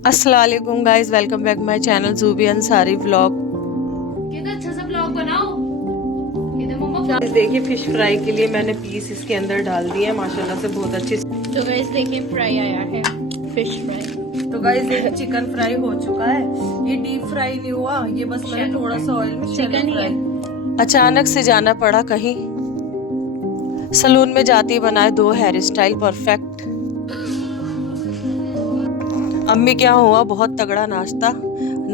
अस्सलाम वालेकुम guys, welcome back my channel Zubi Ansari vlog. कितना अच्छा सा व्लॉग बनाओ। किधर मम्मा? देखिए फिश फ्राई के लिए मैंने पीस इसके अंदर डाल दिए हैं, माशाल्लाह से बहुत अच्छे। तो गाइस देखिए फ्राई आया है, फिश फ्राई। तो गाइस देखिए चिकन फ्राई हो चुका है। ये डीप फ्राई नहीं हुआ, ये बस मैंने थोड़ा सा ऑयल में चिकन ही है। अचानक से जाना पड़ा कहीं, सलून में जाती बनाए 2 हेयर स्टाइल परफेक्ट। अम्मी क्या हुआ, बहुत तगड़ा नाश्ता,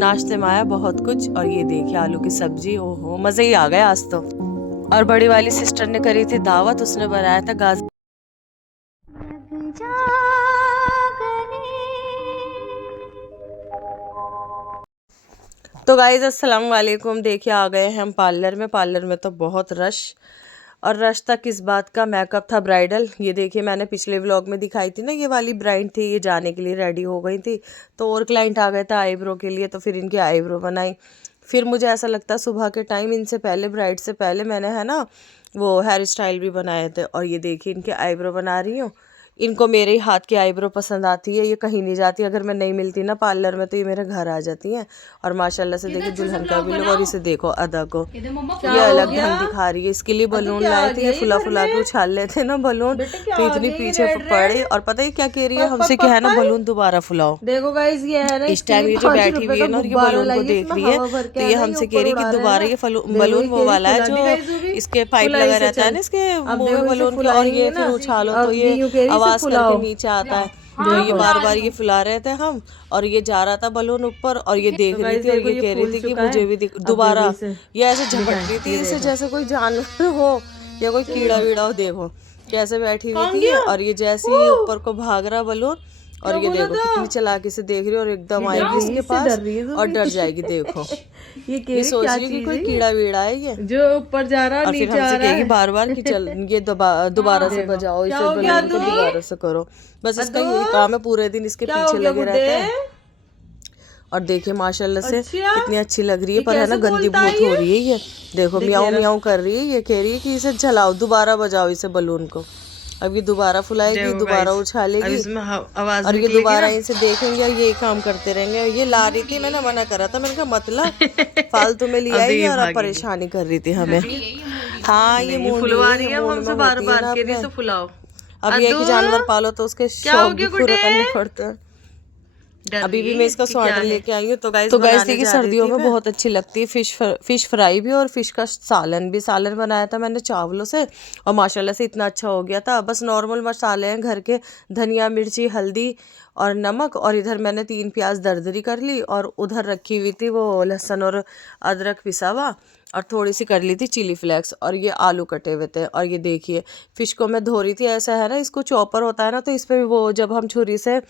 नाश्ते में आया बहुत कुछ। और ये देखिए आलू की सब्जी, ओहो मजे ही आ गए आज तो। और बड़ी वाली सिस्टर ने करी थी दावत, उसने बनाया था गाजर। तो गाइज अस्सलाम वालेकुम। देखिए आ गए हैं हम पार्लर में। पार्लर में तो बहुत रश, और रश था किस बात का, मेकअप था ब्राइडल। ये देखिए मैंने पिछले व्लॉग में दिखाई थी ना, ये वाली ब्राइड थी, ये जाने के लिए रेडी हो गई थी। तो और क्लाइंट आ गए थे आईब्रो के लिए, तो फिर इनकी आईब्रो बनाई। फिर मुझे ऐसा लगता है सुबह के टाइम इनसे पहले, ब्राइड से पहले मैंने है ना वो हेयर स्टाइल भी बनाए थे। और ये देखिए इनके आईब्रो बना रही हूँ। इनको मेरे ही हाथ की आईब्रो पसंद आती है, ये कहीं नहीं जाती। अगर मैं नहीं मिलती ना पार्लर में तो ये मेरे घर आ जाती हैं। और माशाल्लाह से देखिए दुल्हन का भी लुक, और इसे देखो अदा को, ये अलग ढंग दिखा रही है। इसके लिए बलून लाए थे, ये फुला फुला के उछाल लेते ना बलून, तो इतनी पीछे पड़े। और पता है क्या कह रही है हमसे, क्या है ना बलून दोबारा फुलाओ। देखो गाइस ये है ना, इस टाइम ये जो बैठी हुई है ना और ये बलून को देख रही है, तो ये हमसे कह रही है कि दोबारा ये बलून वो वाला है जो इसके पाइप लगा रहता है ना इसके मुंह में बलून के, और ये फिर उछालो तो ये आवाज करके नीचे आता है। तो ये बार बार ये फुला रहे थे हम, और ये जा रहा था बलून ऊपर, और ये देख रही थी, और ये कह रही थी कि मुझे भी दोबारा। ये ऐसे झपट रही थी इसे जैसे कोई जानवर हो या कोई कीड़ा वीड़ा हो। देखो कैसे बैठी हुई थी, और ये जैसे ही ऊपर को भाग रहा बलून, और ये देखो कितनी चालाकी से देख रही है, और एकदम आएगी इसके पास और डर जाएगी। देखो ये सोच रही है कि कोई कीड़ा वीड़ा है ये जो ऊपर जा रहा है, और फिर नीचे आ हमसे रहा कहेगी है। बार बार कि चल ये दोबारा से बजाओ इसे, बलून को दोबारा से करो। बस इसका यही काम है, पूरे दिन इसके पीछे लगे रहते हैं। और देखिए माशाल्लाह से कितनी अच्छी लग रही है, पर है ना गंदी बहुत हो रही है ये। देखो मियाऊ मियाऊ कर रही है, ये कह रही है कि इसे जलाओ, दोबारा बजाओ इसे बलून को। अब ये दोबारा फुलाएगी, दोबारा उछालेगी, और ये दोबारा इसे देखेंगे और यही काम करते रहेंगे। ये ला रही थी, मैंने मना करा था, मैंने कहा मतलब फालतू में लिया ही, और अब परेशानी कर रही थी हमें। हाँ ये फुलवा रही है हमसे बार बार, कह रही फुलाओ। अब ये कि जानवर पालो तो उसके शौक भी पूरे करने पड़ते हैं। अभी भी मैं इसका स्वाद लेके आई हूँ। तो गाइस देखिए सर्दियों में बहुत अच्छी लगती है फिश फ्राई भी, और फिश का सालन भी। सालन बनाया था मैंने चावलों से, और माशाल्लाह से इतना अच्छा हो गया था। बस नॉर्मल मसाले हैं घर के, धनिया मिर्ची हल्दी और नमक। और इधर मैंने 3 प्याज दरदरी कर ली, और उधर रखी हुई थी वो लहसुन और अदरक पिसा हुआ, और थोड़ी सी कर ली थी चिली फ्लेक्स, और ये आलू कटे हुए थे। और ये देखिए फिश को मैं धो रही थी। ऐसा है ना, इसको चॉपर होता है ना, तो इस पर वो जब हम छुरी से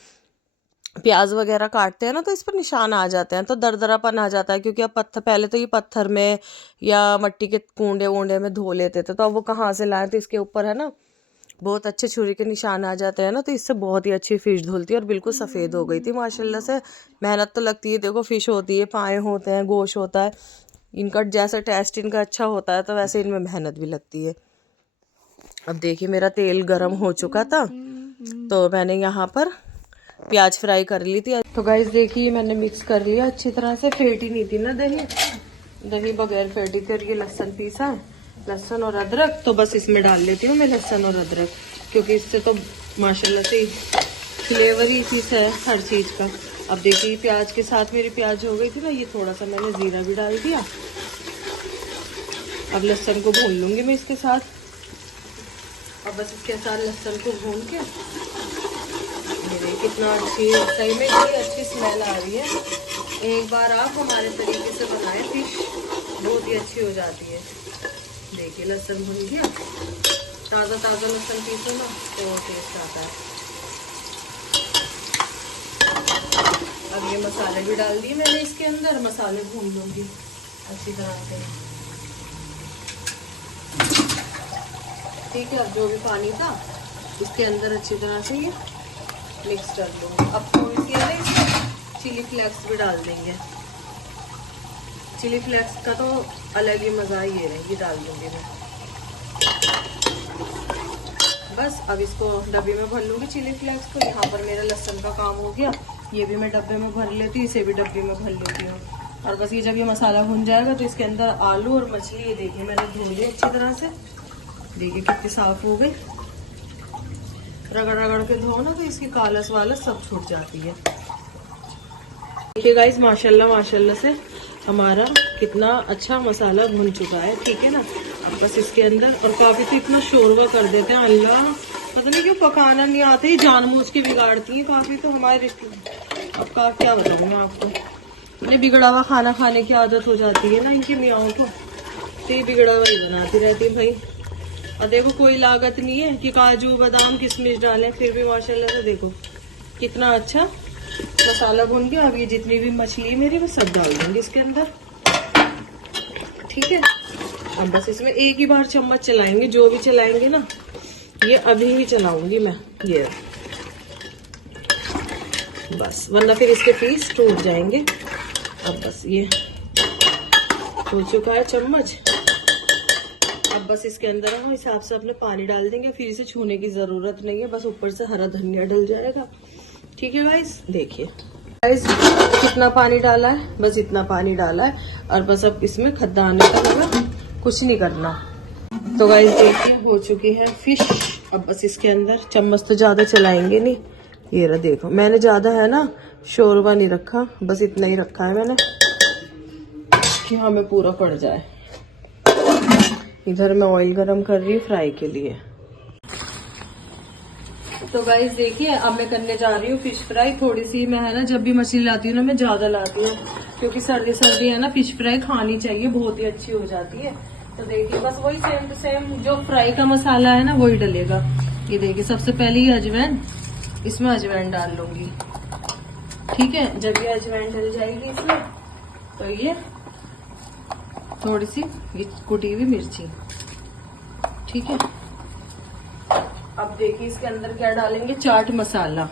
प्याज वगैरह काटते हैं ना, तो इस पर निशान आ जाते हैं, तो दरदरापन आ जाता है। क्योंकि अब पत्थर, पहले तो ये पत्थर में या मिट्टी के कूंडे वूंडे में धो लेते थे, तो अब वो कहाँ से लाए, तो इसके ऊपर है ना बहुत अच्छे छुरी के निशान आ जाते हैं ना, तो इससे बहुत ही अच्छी फ़िश धुलती है, और बिल्कुल सफ़ेद हो गई थी माशाल्लाह से। मेहनत तो लगती है, देखो फ़िश होती है, पाए होते हैं, गोश्त होता है, इनका जैसा टेस्ट इनका अच्छा होता है, तो वैसे इनमें मेहनत भी लगती है। अब देखिए मेरा तेल गर्म हो चुका था, तो मैंने यहाँ पर प्याज फ्राई कर ली थी। तो गाइस देखिए मैंने मिक्स कर लिया अच्छी तरह से, फेटी नहीं थी ना दही बगैर फेटी थी। और ये लहसुन पीसा है, लहसुन और अदरक, तो बस इसमें डाल लेती हूँ मैं लहसुन और अदरक, क्योंकि इससे तो माशाल्लाह से फ्लेवर ही चीज़ है हर चीज़ का। अब देखिए प्याज के साथ मेरी प्याज हो गई थी ना, ये थोड़ा सा मैंने जीरा भी डाल दिया। अब लहसुन को भून लूँगी मैं इसके साथ, और बस इसके साथ लहसुन को भून के, कितना अच्छी, सही में इतनी अच्छी स्मेल आ रही है। एक बार आप हमारे तरीके से बनाएं फिश, बहुत ही अच्छी हो जाती है। देखिए लहसुन भून गया, ताज़ा ताज़ा लहसुन पीसो ना तो टेस्ट आता है। अब ये मसाले भी डाल दिए मैंने इसके अंदर, मसाले भून लूँगी अच्छी तरह से। ठीक है, अब जो भी पानी था इसके अंदर अच्छी तरह से ये मिक्स कर दूँगी। अब थोड़ी सी है इसमें चिली फ्लेक्स भी डाल देंगे। चिली फ्लेक्स का तो अलग ही मज़ा ही है, ये डाल दूँगी मैं। बस अब इसको डब्बे में भर लूँगी चिली फ्लेक्स को। यहाँ पर मेरा लहसुन का काम हो गया, ये भी मैं डब्बे में भर लेती हूँ, इसे भी डब्बे में भर लेती हूँ। और बस ये जब ये मसाला भुन जाएगा तो इसके अंदर आलू और मछली, ये देखिए मैंने धो ली अच्छी तरह से, देखिए कितनी साफ हो गई। रगड़ रगड़ के धो ना तो इसकी कालस वालस सब छूट जाती है। देखिए गाइस माशाल्लाह माशाल्लाह से हमारा कितना अच्छा मसाला भुन चुका है, ठीक है ना। अब बस इसके अंदर, और काफी तो इतना शोरबा कर देते हैं, अल्लाह पता नहीं क्यों पकाना नहीं आता, ये जानबूझ के बिगाड़ती है काफी तो हमारे रिश्ते। अब का क्या बताऊँ मैं आपको, इन्हें बिगड़ा हुआ खाना खाने की आदत हो जाती है ना इनकी मियाओं को, तो ये बिगड़ा हुआ ही बनाती रहती है भाई। और देखो कोई लागत नहीं है कि काजू बादाम किशमिश डालें, फिर भी माशाल्लाह से देखो कितना अच्छा मसाला भून गया। अब ये जितनी भी मछली मेरी वो सब डाल दूंगी इसके अंदर, ठीक है। अब बस इसमें एक ही बार चम्मच चलाएंगे, जो भी चलाएंगे ना, ये अभी ही चलाऊंगी मैं ये, बस वरना फिर इसके पीस टूट जाएंगे। अब बस ये हो चुका है चम्मच। अब बस इसके अंदर हम हिसाब से अपने पानी डाल देंगे, फिर इसे छूने की जरूरत नहीं है, बस ऊपर से हरा धनिया डल जाएगा, ठीक है गाइस। देखिए गाइस कितना पानी डाला है, बस इतना पानी डाला है, और बस अब इसमें खद्दा आने तक हमें कुछ नहीं करना। तो गाइस देखिए हो चुकी है फिश। अब बस इसके अंदर चम्मच तो ज्यादा चलाएंगे नहीं, ये रहा देखो मैंने ज्यादा है ना शोरबा नहीं रखा, बस इतना ही रखा है मैंने कि हमें पूरा पड़ जाए। इधर मैं ऑयल गरम कर रही हूँ फ्राई के लिए। तो गाइस देखिए अब मैं करने जा रही हूँ फिश फ्राई। थोड़ी सी मैं है ना जब भी मछली लाती हूँ ना मैं ज्यादा लाती हूँ, क्योंकि सर्दी सर्दी है ना फिश फ्राई खानी चाहिए, बहुत ही अच्छी हो जाती है। तो देखिए बस वही सेम टू सेम जो फ्राई का मसाला है ना वही डलेगा। ये देखिए सबसे पहले ये अजवाइन, इसमें अजवाइन डाल लूंगी, ठीक है। जब ये अजवाइन डल जाएगी इसमें तो ये थोड़ी सी ये कुटी हुई मिर्ची, ठीक है। अब देखिए इसके अंदर क्या डालेंगे, चाट मसाला,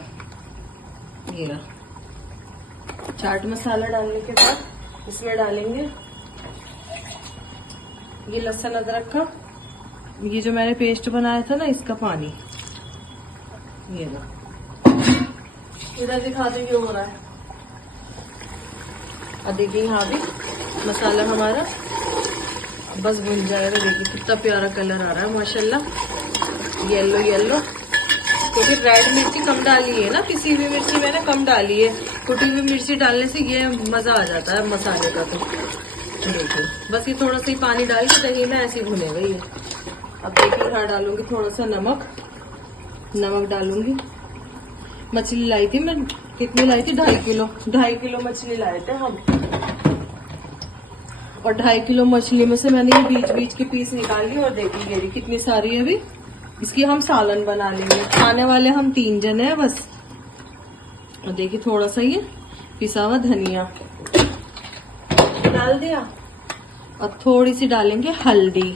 ये रहा चाट मसाला। डालने के बाद इसमें डालेंगे ये लहसुन अदरक का, ये जो मैंने पेस्ट बनाया था ना इसका पानी, ये रहा। इधर दिखा दो ये हो रहा है। और देखिए यहाँ भी मसाला हमारा बस भुन जाएगा। देखिए कितना प्यारा कलर आ रहा है माशाल्लाह, येलो येलो, क्योंकि रेड मिर्ची कम डाली है ना, पिसी हुई मिर्ची मैंने कम डाली है, कुटी हुई मिर्ची डालने से ये मजा आ जाता है मसाले का। तो देखिए बस ये थोड़ा सा ही पानी डाल के दही में ऐसे भुनेगा ये। अब देखिए यहाँ डालूंगी थोड़ा सा नमक, नमक डालूंगी। मछली लाई थी मैं, कितनी लाई थी, 2.5 किलो मछली लाए थे हम, और 2.5 किलो मछली में से मैंने ये बीच बीच के पीस निकाली, और देखिए ये कितनी सारी है। अभी इसकी हम सालन बना लेंगे, खाने वाले हम 3 जने हैं बस। और देखिए थोड़ा सा ये पिसा हुआ धनिया डाल दिया, और थोड़ी सी डालेंगे हल्दी,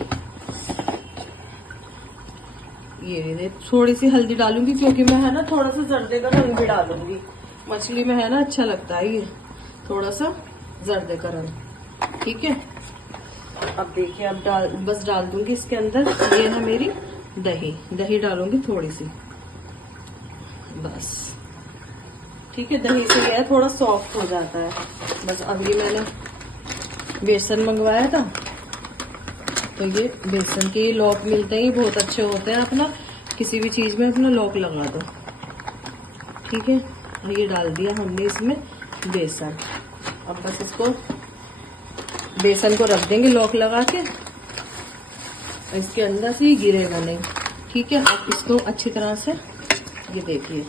ये थोड़ी सी हल्दी डालूंगी क्योंकि मैं है ना थोड़ा सा जर्दे का रंग भी डालूंगी, मछली में है ना अच्छा लगता है ये थोड़ा सा जर्दे का रंग, ठीक है। अब देखिए अब बस डाल दूंगी इसके अंदर, ये है मेरी दही, दही डालूंगी थोड़ी सी बस, ठीक है। दही से ये थोड़ा सॉफ्ट हो जाता है बस। अभी मैंने बेसन मंगवाया था, तो ये बेसन के लॉक मिलते हैं, बहुत अच्छे होते हैं, अपना किसी भी चीज में अपना लॉक लगा दो, ठीक है। ये डाल दिया हमने इसमें बेसन। अब बस इसको बेसन को रख देंगे लॉक लगा के, इसके अंदर से ही गिरेगा नहीं, ठीक है। अब इसको अच्छी तरह से ये देखिए,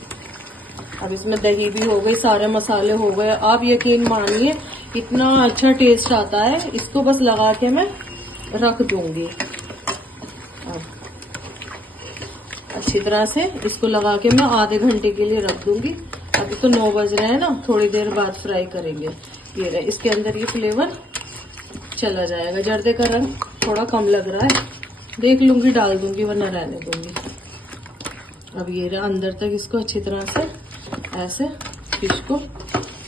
अब इसमें दही भी हो गई, सारे मसाले हो गए। आप यकीन मानिए इतना अच्छा टेस्ट आता है, इसको बस लगा के मैं रख दूंगी। अब अच्छी तरह से इसको लगा के मैं आधे घंटे के लिए रख दूंगी। अभी तो 9 बज रहे हैं ना, थोड़ी देर बाद फ्राई करेंगे। ये रहे, इसके अंदर ये फ्लेवर चला जाएगा। जर्दे का रंग थोड़ा कम लग रहा है, देख लूंगी डाल दूंगी वरना रहने दूंगी। अब ये रहा, अंदर तक इसको अच्छी तरह से ऐसे फिश को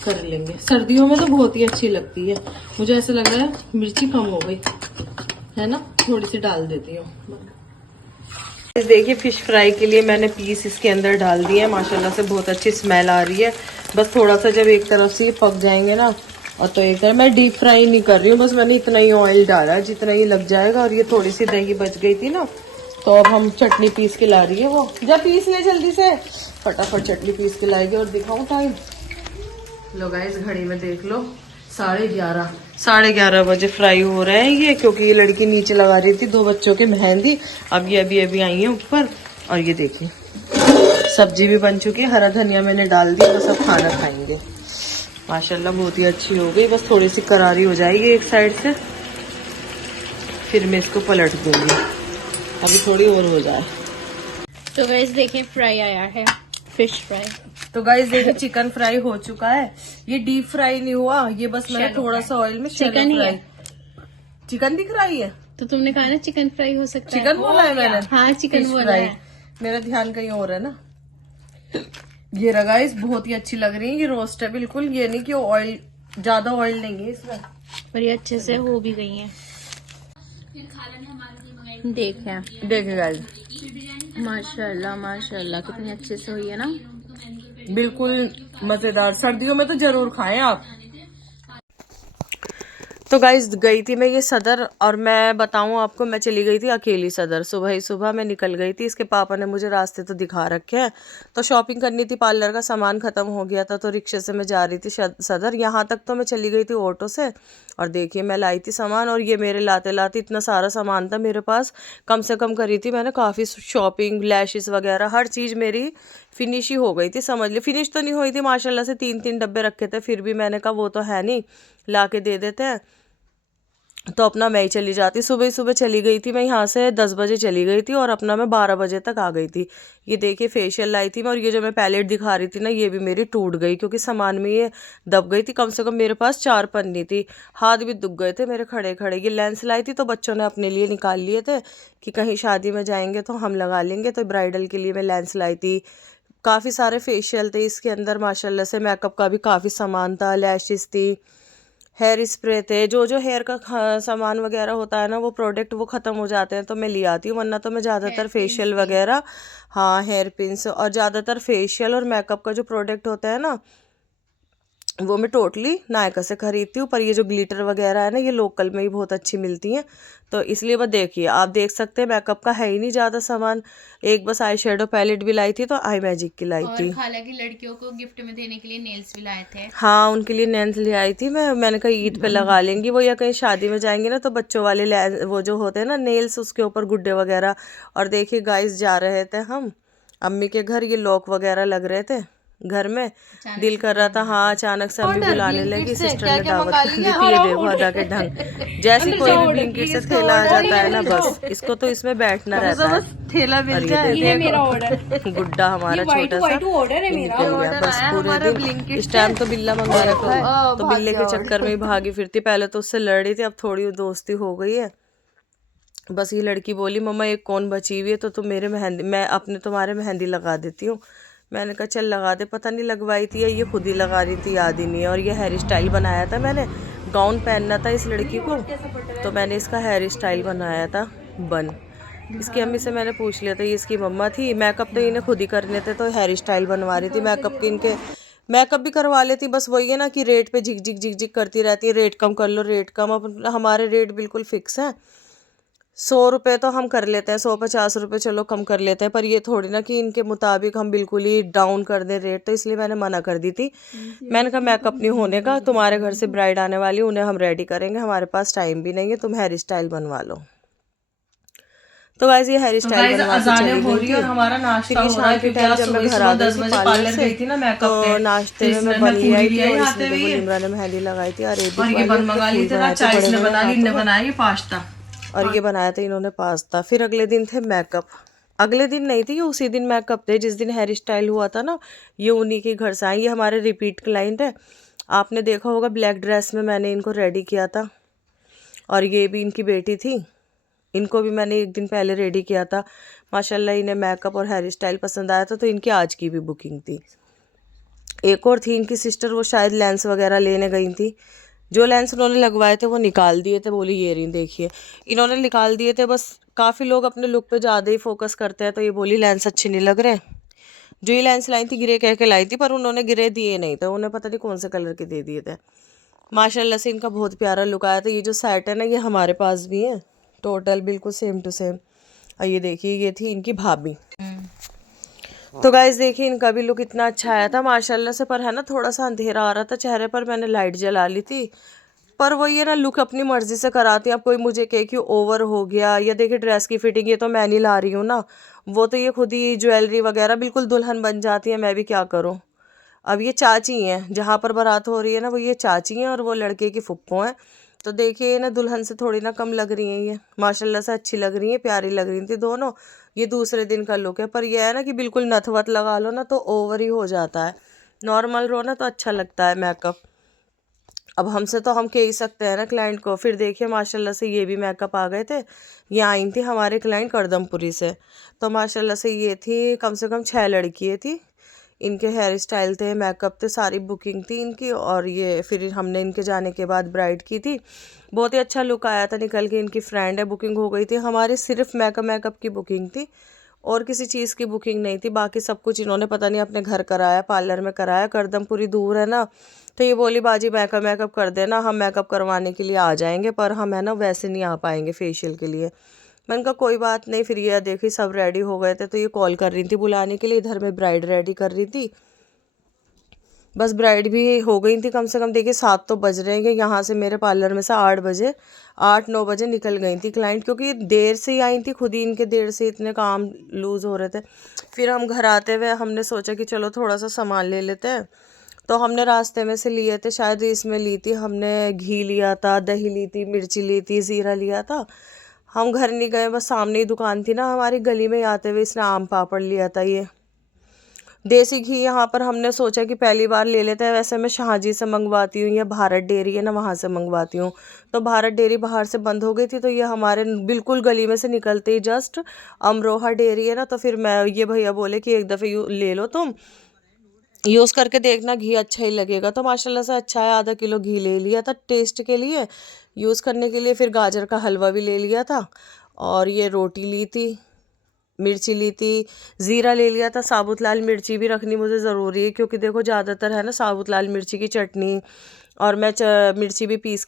कर लेंगे। सर्दियों में तो बहुत ही अच्छी लगती है, मुझे ऐसा लग रहा है मिर्ची कम हो गई है ना, थोड़ी सी डाल देती हूँ। देखिए फिश फ्राई के लिए मैंने पीस इसके अंदर डाल दिए हैं, माशाल्लाह से बहुत अच्छी स्मेल आ रही है। बस थोड़ा सा जब एक तरफ से ये पक जाएंगे ना, और तो एक तरफ मैं डीप फ्राई नहीं कर रही हूँ, बस मैंने इतना ही ऑयल डाला है जितना ही लग जाएगा। और ये थोड़ी सी दही बच गई थी ना, तो अब हम चटनी पीस के ला रही है वो। जब पीस ले जल्दी से, फटाफट चटनी पीस के लाएगी। और दिखाऊं टाइम, लो गाइस घड़ी में देख लो, 11:30 बजे फ्राई हो रहे हैं ये, क्योंकि ये लड़की नीचे लगा रही थी 2 बच्चों के मेहंदी। अब ये अभी आई है ऊपर। और ये देखिए सब्जी भी बन चुकी है, हरा धनिया मैंने डाल दिया, बस अब खाना खाएंगे। माशाल्लाह बहुत ही अच्छी हो गई, बस थोड़ी सी करारी हो जाएगी एक साइड से, फिर मैं इसको पलट दूंगी, अभी थोड़ी और हो जाए। तो गाइस देखिए फ्राई आया है, फिश फ्राई। तो गाइस देखिए चिकन फ्राई हो चुका है। ये डीप फ्राई नहीं हुआ, ये बस मैंने थोड़ा सा ऑयल में चिकन ही है। चिकन दिख रहा है। तो तुमने कहा ना चिकन फ्राई हो सकता है। चिकन बोला है मैंने। हाँ चिकन बोला है। मेरा ध्यान कहीं और है ना। ये रहा गाइस, बहुत ही अच्छी लग रही है। ये रोस्ट है बिल्कुल, ये नहीं कि ऑयल, ज्यादा ऑयल नहीं है इसमें, पर ये अच्छे से हो भी गई है। देखे गाइस, माशाल्लाह माशाल्लाह कितनी अच्छे से हुई है ना, बिल्कुल मजेदार। सर्दियों में तो जरूर खाएं आप। तो गाइज गई थी मैं ये सदर, और मैं बताऊं आपको, मैं चली गई थी अकेली सदर। सुबह ही सुबह मैं निकल गई थी, इसके पापा ने मुझे रास्ते तो दिखा रखे हैं। तो शॉपिंग करनी थी, पार्लर का सामान ख़त्म हो गया था, तो रिक्शे से मैं जा रही थी सदर। यहाँ तक तो मैं चली गई थी ऑटो से। और देखिए मैं लाई थी सामान, और ये मेरे लाते लाते इतना सारा सामान था मेरे पास। कम से कम करी थी मैंने काफ़ी शॉपिंग, लैशेस वगैरह, हर चीज़ मेरी फिनिश ही हो गई थी, समझ ली। फिनिश तो नहीं हुई थी माशाल्लाह से, 3 डब्बे रखे थे, फिर भी मैंने कहा वो तो है नहीं, ला के दे देते हैं, तो अपना मैं ही चली जाती। सुबह ही सुबह चली गई थी मैं, यहाँ से 10 बजे चली गई थी, और अपना मैं 12 बजे तक आ गई थी। ये देखिए फेशियल लाई थी मैं, और ये जो मैं पैलेट दिखा रही थी ना, ये भी मेरी टूट गई, क्योंकि सामान में ये दब गई थी। कम से कम मेरे पास 4 पन्नी थी, हाथ भी दुख गए थे मेरे खड़े खड़े। ये लेंस लाई थी, तो बच्चों ने अपने लिए निकाल लिए थे कि कहीं शादी में जाएंगे तो हम लगा लेंगे, तो ब्राइडल के लिए मैं लेंस लाई थी। काफ़ी सारे फेशियल थे इसके अंदर माशाल्लाह से, मेकअप का भी काफ़ी सामान था, लैशेस थी, हेयर स्प्रे थे, जो हेयर का सामान वगैरह होता है ना, वो प्रोडक्ट वो ख़त्म हो जाते हैं तो मैं ले आती हूँ, वरना तो मैं ज़्यादातर फेशियल वगैरह, हाँ हेयर पिन्स, और ज़्यादातर फेशियल और मेकअप का जो प्रोडक्ट होता है ना, वो मैं टोटली नायका से खरीदती हूँ। पर ये जो ग्लिटर वगैरह है ना, ये लोकल में ही बहुत अच्छी मिलती हैं, तो इसलिए बस देखिए आप देख सकते हैं मेकअप का है ही नहीं ज़्यादा सामान। एक बस आई शेडो पैलेट भी लाई थी, तो आई मैजिक की लाई थी। हालांकि लड़कियों को गिफ्ट में देने के लिए नेल्स भी लाए थे। हाँ उनके लिए नेल्स ले आई थी मैंने कहा ईद पे लगा लेंगी वो, या कहीं शादी में जाएंगे ना, तो बच्चों वाले वो जो होते हैं ना नेल्स, उसके ऊपर गुड्डे वगैरह। और देखिए गाइस जा रहे थे हम अम्मी के घर, ये लॉक वगैरह लग रहे थे घर में, दिल कर रहा था, हाँ अचानक से अम्मी बुलाने लगी, सिस्टर ने दावत कर दी थी। ये देखो अदा के ढंग, जैसे कोई भी ब्लिंकिट से थैला आ जाता है ना, बस इसको तो इसमें बैठना रहता है। ठेला मिल जाए। ये मेरा ऑर्डर, गुड्डा हमारा छोटा सा ऑर्डर है मेरा। निकल गया बस पूरे दिन। इस टाइम तो बिल्ला मंगा रखा है, तो बिल्ले के चक्कर में ही भागी फिरती। पहले तो उससे लड़ रही थी, अब थोड़ी दोस्ती हो गई है। बस ये लड़की बोली मम्मा एक कौन बची हुई है, तो तुम मेरे मेहंदी, मैं अपने तुम्हारे मेहंदी लगा देती हूँ। मैंने कहा चल लगा दे। पता नहीं लगवाई थी या ये खुद ही लगा रही थी, याद ही नहीं है। और ये हेयर स्टाइल बनाया था मैंने, गाउन पहनना था इस लड़की को, तो मैंने इसका हेयर स्टाइल बनाया था बन। इसकी अम्मी से मैंने पूछ लिया था, ये इसकी मम्मा थी। मेकअप तो इन्हें खुद ही करने थे, तो हेयर स्टाइल बनवा रही थी। मेकअप की इनके मेकअप भी करवा लेती, बस वही है ना कि रेट पे झिक झिक झिक झिक करती रहती है, रेट कम कर लो रेट कम। अब हमारे रेट बिल्कुल फिक्स हैं, 100 रुपये तो हम कर लेते हैं, 150 रुपये चलो कम कर लेते हैं, पर ये थोड़ी ना कि इनके मुताबिक हम बिल्कुल ही डाउन कर दें रेट, तो इसलिए मैंने मना कर दी थी। मैंने कहा मेकअप नहीं होने का, तुम्हारे घर से ब्राइड आने वाली, उन्हें हम रेडी करेंगे, हमारे पास टाइम भी नहीं है, तुम हेयर स्टाइल बनवा लो। तो गाइस ये हेयर स्टाइल बनवा के चली गई थी। और हमारा नाश्ता हो रहा है, क्योंकि आज जब मैं सुबह घर आ 10 गई बजे पार्लर गई थी ना मेकअप तो पे, नाश्ते में मैं बन ले आई थी, और इसमें देखो इमरान ने मेहंदी लगाई थी, और ये बन मंगा ली थी ना, चाय ने बना ली, इन्हें बनाया पास्ता, और ये बनाया था इन्होंने पास्ता। फिर अगले दिन थे मेकअप, अगले दिन नहीं थी ये उसी दिन मेकअप थे, जिस दिन हेयर स्टाइल हुआ था ना, ये उन्हीं के घर से आई। ये हमारे रिपीट क्लाइंट है, आपने देखा होगा ब्लैक ड्रेस में मैंने इनको रेडी किया था, और ये भी इनकी बेटी थी, इनको भी मैंने एक दिन पहले रेडी किया था। माशाल्लाह इन्हें मेकअप और हेयर स्टाइल पसंद आया था, तो इनकी आज की भी बुकिंग थी। एक और थी इनकी सिस्टर, वो शायद लेंस वगैरह लेने गई थी, जो लेंस उन्होंने लगवाए थे वो निकाल दिए थे, बोली ये रिंग देखिए, इन्होंने निकाल दिए थे। बस काफ़ी लोग अपने लुक पे ज़्यादा ही फोकस करते हैं, तो ये बोली लेंस अच्छे नहीं लग रहे, जो ये लेंस लाई थी ग्रे कह के लाई थी, पर उन्होंने ग्रे दिए नहीं थे, उन्हें पता नहीं कौन से कलर के दे दिए थे। माशाल्लाह से इनका बहुत प्यारा लुक आया था। ये जो सेट है ना ये हमारे पास भी है, टोटल बिल्कुल सेम टू सेम। और ये देखिए ये थी इनकी भाभी। तो गाइस देखिए इनका भी लुक इतना अच्छा आया था माशाल्लाह से, पर है ना थोड़ा सा अंधेरा आ रहा था चेहरे पर, मैंने लाइट जला ली थी। पर वो ये ना लुक अपनी मर्जी से कराती हैं। अब कोई मुझे कहे कि ओवर हो गया, या देखिए ड्रेस की फिटिंग ये तो मैं नहीं ला रही हूँ ना, वो तो ये खुद ही ज्वेलरी वगैरह बिल्कुल दुल्हन बन जाती है, मैं भी क्या करूँ। अब ये चाची हैं, जहाँ पर बारात हो रही है ना वो ये चाची हैं और वो लड़के की फुप्पो हैं। तो देखिए ना दुल्हन से थोड़ी ना कम लग रही हैं, ये माशाल्लाह से अच्छी लग रही हैं, प्यारी लग रही थी दोनों। ये दूसरे दिन का लुक है, पर यह है ना कि बिल्कुल नथ वथ लगा लो ना तो ओवर ही हो जाता है, नॉर्मल रहो ना तो अच्छा लगता है मेकअप। अब हमसे तो हम कह ही सकते हैं ना क्लाइंट को। फिर देखिए माशाल्लाह से ये भी मेकअप आ गए थे। ये आई थी हमारे क्लाइंट करदमपुरी से, तो माशाल्लाह से ये थी कम से कम 6 लड़कियाँ थी। इनके हेयर स्टाइल थे, मेकअप थे, सारी बुकिंग थी इनकी। और ये फिर हमने इनके जाने के बाद ब्राइड की थी। बहुत ही अच्छा लुक आया था निकल के। इनकी फ्रेंड है, बुकिंग हो गई थी। हमारी सिर्फ मेकअप की बुकिंग थी और किसी चीज़ की बुकिंग नहीं थी। बाकी सब कुछ इन्होंने पता नहीं अपने घर कराया, पार्लर में कराया। करदमपुरी दूर है ना, तो ये बोली बाजी मेकअप कर देना, हम मेकअप करवाने के लिए आ जाएंगे, पर हम है ना वैसे नहीं आ पाएंगे फेशियल के लिए। मैंने कहा कोई बात नहीं। फिर ये देखी सब रेडी हो गए थे, तो ये कॉल कर रही थी बुलाने के लिए, इधर में ब्राइड रेडी कर रही थी। बस ब्राइड भी हो गई थी कम से कम। देखिए 7 तो बज रहे हैं। यहाँ से मेरे पार्लर में से 8-9 बजे निकल गई थी क्लाइंट, क्योंकि देर से ही आई थी, खुद ही इनके देर से इतने काम लूज़ हो रहे थे। फिर हम घर आते हुए हमने सोचा कि चलो थोड़ा सा सामान ले लेते हैं, तो हमने रास्ते में से लिए थे, शायद इसमें ली थी हमने, घी लिया था, दही ली थी, मिर्ची ली थी, ज़ीरा लिया था। हम घर नहीं गए, बस सामने ही दुकान थी ना हमारी गली में, आते हुए इसने आम पापड़ लिया था। ये देसी घी यहाँ पर हमने सोचा कि पहली बार ले लेते हैं। वैसे मैं शाहजी से मंगवाती हूँ या भारत डेयरी है ना वहाँ से मंगवाती हूँ। तो भारत डेयरी बाहर से बंद हो गई थी, तो ये हमारे बिल्कुल गली में से निकलते ही जस्ट अमरोहा डेयरी है ना, तो फिर मैं ये भैया बोले कि एक दफ़े ले लो तुम, यूज़ करके देखना, घी अच्छा ही लगेगा। तो माशाल्लाह से अच्छा है। आधा किलो घी ले लिया था टेस्ट के लिए, यूज़ करने के लिए। फिर गाजर का हलवा भी ले लिया था, और ये रोटी ली थी, मिर्ची ली थी, ज़ीरा ले लिया था। साबुत लाल मिर्ची भी रखनी मुझे ज़रूरी है, क्योंकि देखो ज़्यादातर है ना साबुत लाल मिर्ची की चटनी, और मैं मिर्ची भी पीस।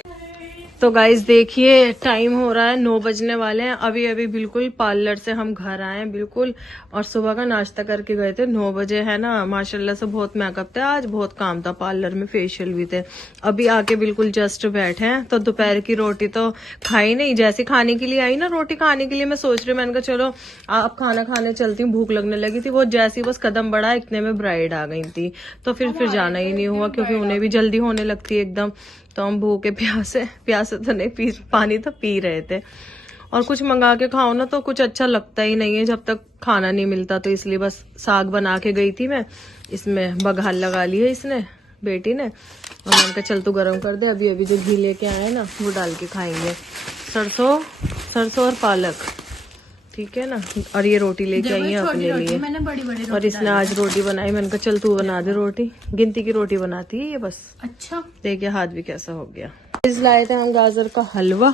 तो गाइस देखिए टाइम हो रहा है 9 बजने वाले हैं। अभी अभी बिल्कुल पार्लर से हम घर आए हैं बिल्कुल, और सुबह का नाश्ता करके गए थे 9 बजे है ना। माशाल्लाह से बहुत मेकअप थे आज, बहुत काम था पार्लर में, फेशियल भी थे। अभी आके बिल्कुल जस्ट बैठे हैं। तो दोपहर की रोटी तो खाई नहीं, जैसे खाने के लिए आई ना रोटी खाने के लिए, मैं सोच रही, मैंने कहा चलो अब खाना खाने चलती हूँ, भूख लगने लगी थी। वो जैसे ही बस कदम बढ़ा इतने में ब्राइड आ गई थी, तो फिर जाना ही नहीं हुआ, क्योंकि उन्हें भी जल्दी होने लगती है एकदम। तो हम भूखे प्यासे तो नहीं, पानी तो पी रहे थे। और कुछ मंगा के खाओ ना तो कुछ अच्छा लगता ही नहीं है जब तक खाना नहीं मिलता। तो इसलिए बस साग बना के गई थी मैं, इसमें बघार लगा ली है इसने, बेटी ने। और मैंने कहा चल तू गरम कर दे, अभी अभी जो घी लेके आए ना वो डाल के खाएंगे। सरसों और पालक, ठीक है ना। और ये रोटी लेके आई है अपने लिए, मैंने बड़ी और इसने आज रोटी बनाई। मैंने कहा चल तू बना दे रोटी, गिनती की रोटी बनाती है ये बस। अच्छा देखिए हाथ भी कैसा हो गया। लाए थे हम गाजर का हलवा,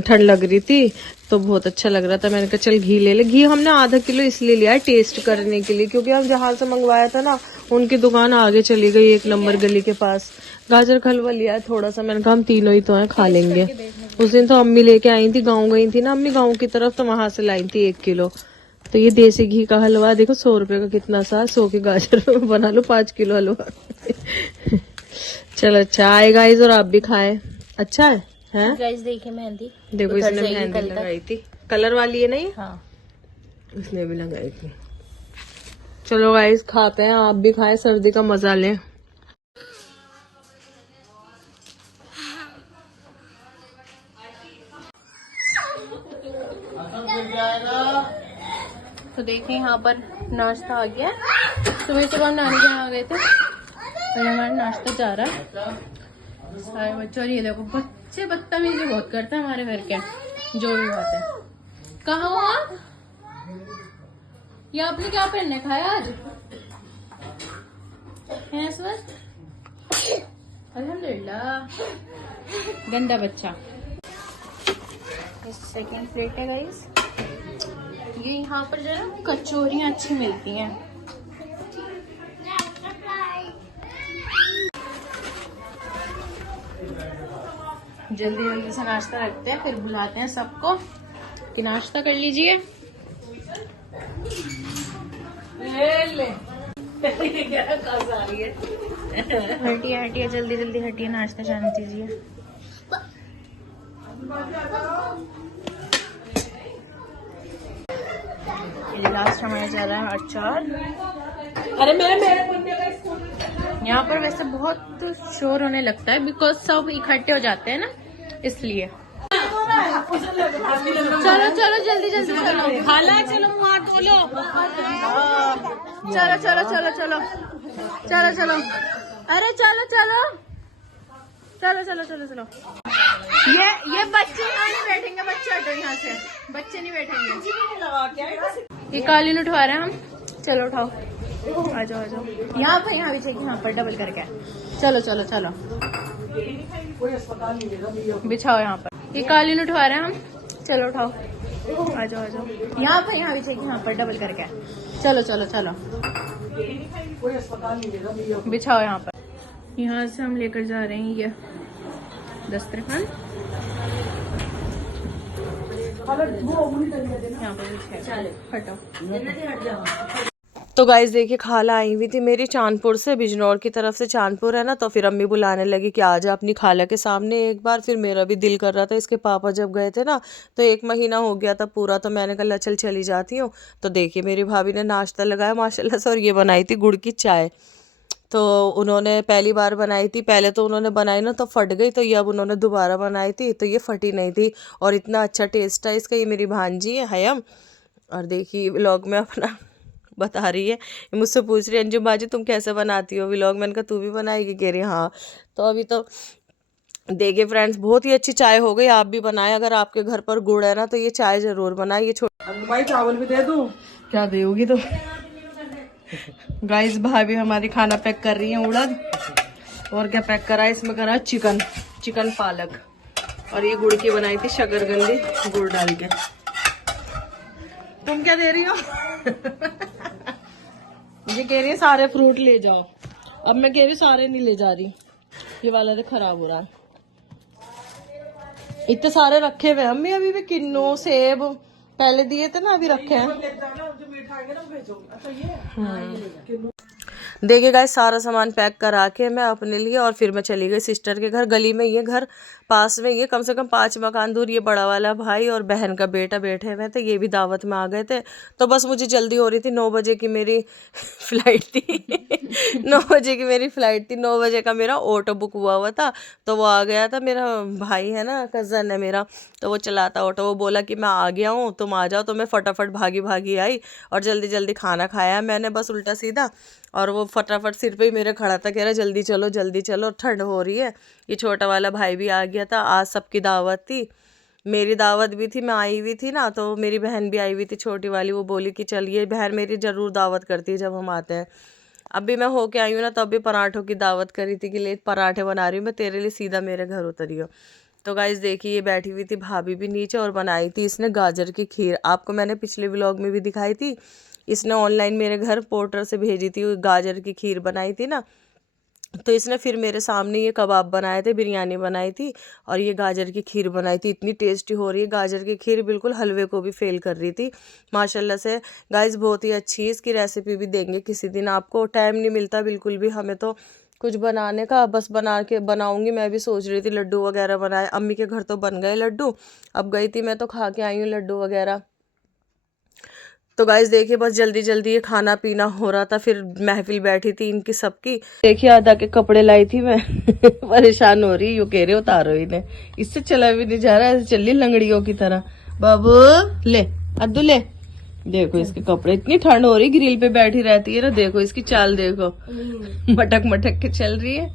ठंड लग रही थी तो बहुत अच्छा लग रहा था। मैंने कहा चल घी ले ले। घी हमने आधा किलो इसलिए लिया है टेस्ट करने के लिए, क्योंकि हम जहाँ से मंगवाया था ना उनकी दुकान आगे चली गई, 1 नंबर गली के पास। गाजर का हलवा लिया है थोड़ा सा, मैंने कहा हम तीनों ही तो हैं खा लेंगे। उस दिन तो अम्मी लेके आई थी, गाँव गई थी ना अम्मी गाँव की तरफ, तो वहां से लाई थी 1 किलो। तो ये देसी घी का हलवा देखो 100 रुपए का कितना सा, 100 के गाजर बना लो 5 किलो हलवा। चलो अच्छा आए गाइस, और आप भी खाएं, अच्छा है। गाइस देखिए मेहंदी, देखो इसने मेहंदी लगाई थी, कलर वाली है नहीं, हाँ इसने भी लगाई थी। चलो गाइस खाते हैं, आप भी खाएं, सर्दी का मजा लें। तो देखें यहाँ पर नाश्ता आ गया। सुबह सुबह हम नानी के यहाँ आ गए थे और हमारा नाश्ता जा रहा है सारे बच्चों। और ये देखो बच्चे बदतमीजी बहुत करते हैं हमारे घर के, जो भी बात है। कहाँ हो आप? ये आपने क्या पहनने खाया आज? है इस वक्त? अल्हम्दुलिल्लाह, गंदा बच्चा। सेकंड प्लेट है गाइस, ये यहाँ पर जो है ना कचौरियाँ अच्छी मिलती हैं। जल्दी जल्दी से नाश्ता रखते हैं, फिर बुलाते हैं सबको कि नाश्ता कर लीजिए। हटिए हटिए, जल्दी जल्दी हटिए, नाश्ता जाने दीजिए। लास्ट हमारा जा रहा है अचार। अरे मेरे यहाँ पर वैसे बहुत शोर होने लगता है बिकॉज सब इकट्ठे हो जाते हैं ना, इसलिए। चलो चलो जल्दी जल्दी चलो, खाला चलो मुँह हाथ धो लो। चलो चलो चलो चलो चलो चलो, अरे चलो चलो चलो चलो चलो चलो। ये बच्चे यहाँ नहीं बैठेंगे, बच्चे हटो यहाँ से, बच्चे नहीं बैठेंगे। ये कालीन उठवा रहे हैं हम, चलो उठाओ, आ जाओ आ जाओ। यहाँ पर, यहाँ भी चाहिए, यहाँ पर डबल करके। चलो चलो चलो बिछाओ यहाँ पर। ये कालीन उठवा रहे हैं हम, चलो उठाओ, आ जाओ आ जाओ। यहाँ पर, यहाँ भी चाहिए, यहाँ पर डबल करके। चलो चलो चलो बिछाओ यहाँ पर। यहाँ से हम लेकर जा रहे हैं ये दस्तरखान, यहाँ पर हटो। तो गाइस देखिए, खाला आई हुई थी मेरी चांदपुर से, बिजनौर की तरफ से चांदपुर है ना, तो फिर अम्मी बुलाने लगी कि आजा अपनी खाला के सामने एक बार। फिर मेरा भी दिल कर रहा था, इसके पापा जब गए थे ना तो 1 महीना हो गया था पूरा, तो मैंने कहा चल चली जाती हूँ। तो देखिए मेरी भाभी ने नाश्ता लगाया माशाल्लाह से, और ये बनाई थी गुड़ की चाय। तो उन्होंने पहली बार बनाई थी, पहले तो उन्होंने बनाई ना तो फट गई, तो ये अब उन्होंने दोबारा बनाई थी तो ये फटी नहीं थी, और इतना अच्छा टेस्ट है इसका। ये मेरी भांजी है हयम, और देखिए व्लॉग में अपना बता रही है, मुझसे पूछ रही है अंजुम बाजी तुम कैसे बनाती हो व्लॉग। मैंने कहा तू भी बनाएगी, कह रही हाँ। तो अभी तो देखिए फ्रेंड्स, बहुत ही अच्छी चाय हो गई। आप भी बनाएं, अगर आपके घर पर गुड़ है ना तो ये चाय जरूर बनाए। ये भाई चावल भी दे दूं, क्या दोगी तो। गाइस भाभी हमारी खाना पैक कर रही है, उड़द, और क्या पैक करा है इसमें, करा चिकन पालक, और ये गुड़ की बनाई थी शकरकंदी गुड़ डाल के। तुम क्या दे रही हो? ये कह रही है सारे फ्रूट ले जाओ, अब मैं कह रही सारे नहीं ले जा रही, ये वाला तो खराब हो रहा है। इतने सारे रखे हुए अम्मी, अभी भी किन्नू सेब पहले दिए थे ना, अभी रखे हैं। देखिए गाइस, सारा सामान पैक करा के मैं अपने लिए, और फिर मैं चली गई सिस्टर के घर। गली में ये घर पास में, ये कम से कम 5 मकान दूर। ये बड़ा वाला भाई और बहन का बेटा बैठे हुए थे, ये भी दावत में आ गए थे। तो बस मुझे जल्दी हो रही थी, 9 बजे की मेरी फ्लाइट थी 9 बजे की मेरी फ्लाइट थी, 9 बजे का मेरा ऑटो बुक हुआ था। तो वो आ गया था, मेरा भाई है ना, कज़न है मेरा, तो वो चलाता ऑटो। वो बोला कि मैं आ गया हूँ, तुम आ जाओ। तो मैं फटाफट भागी भागी आई और जल्दी जल्दी खाना खाया मैंने, बस उल्टा सीधा। और वो फटाफट सिर पे ही मेरे खड़ा था, कह रहा जल्दी चलो, ठंड हो रही है। ये छोटा वाला भाई भी आ गया था। आज सबकी दावत थी, मेरी दावत भी थी, मैं आई हुई थी ना, तो मेरी बहन भी आई हुई थी छोटी वाली। वो बोली कि चलिए, बहन मेरी ज़रूर दावत करती है जब हम आते हैं। अभी मैं होके आई हूँ ना, तब भी पराठों की दावत करी थी कि ले पराठे बना रही हूँ मैं तेरे लिए, सीधा मेरे घर उतरियो। तो गाइस देखिए, ये बैठी हुई थी भाभी भी नीचे, और बनाई थी इसने गाजर की खीर। आपको मैंने पिछले व्लॉग में भी दिखाई थी, इसने ऑनलाइन मेरे घर पोर्टर से भेजी थी, गाजर की खीर बनाई थी ना। तो इसने फिर मेरे सामने ये कबाब बनाए थे, बिरयानी बनाई थी, और ये गाजर की खीर बनाई थी। इतनी टेस्टी हो रही है गाजर की खीर, बिल्कुल हलवे को भी फेल कर रही थी माशाल्लाह से। गाइस बहुत ही अच्छी है, इसकी रेसिपी भी देंगे किसी दिन आपको। टाइम नहीं मिलता बिल्कुल भी हमें तो कुछ बनाने का, बस बनाऊंगी। मैं भी सोच रही थी लड्डू वगैरह बनाए, अम्मी के घर तो बन गए लड्डू, अब गई थी मैं तो खा के आई हूँ लड्डू वगैरह। तो गाइस देखिए, बस जल्दी जल्दी ये खाना पीना हो रहा था, फिर महफिल बैठी थी इनकी सबकी। देखिए आधा के कपड़े लाई थी मैं परेशान हो रही, यूँ कह रहे उतारो इन्हें, इससे चला भी नहीं जा रहा, ऐसे चल रही लंगड़ियों की तरह। बाबू ले, अद्दू ले, देखो इसके कपड़े, इतनी ठंड हो रही, ग्रिल पे बैठी रहती है ना, देखो इसकी चाल देखो, मटक मटक के चल रही है।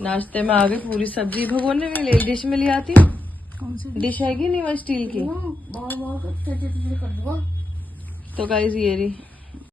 नाश्ते में आ गई पूरी सब्जी, भगोने में ले, डिश में ले आती, डिश हैगी नहीं वो स्टील की। तो गाइस ये रही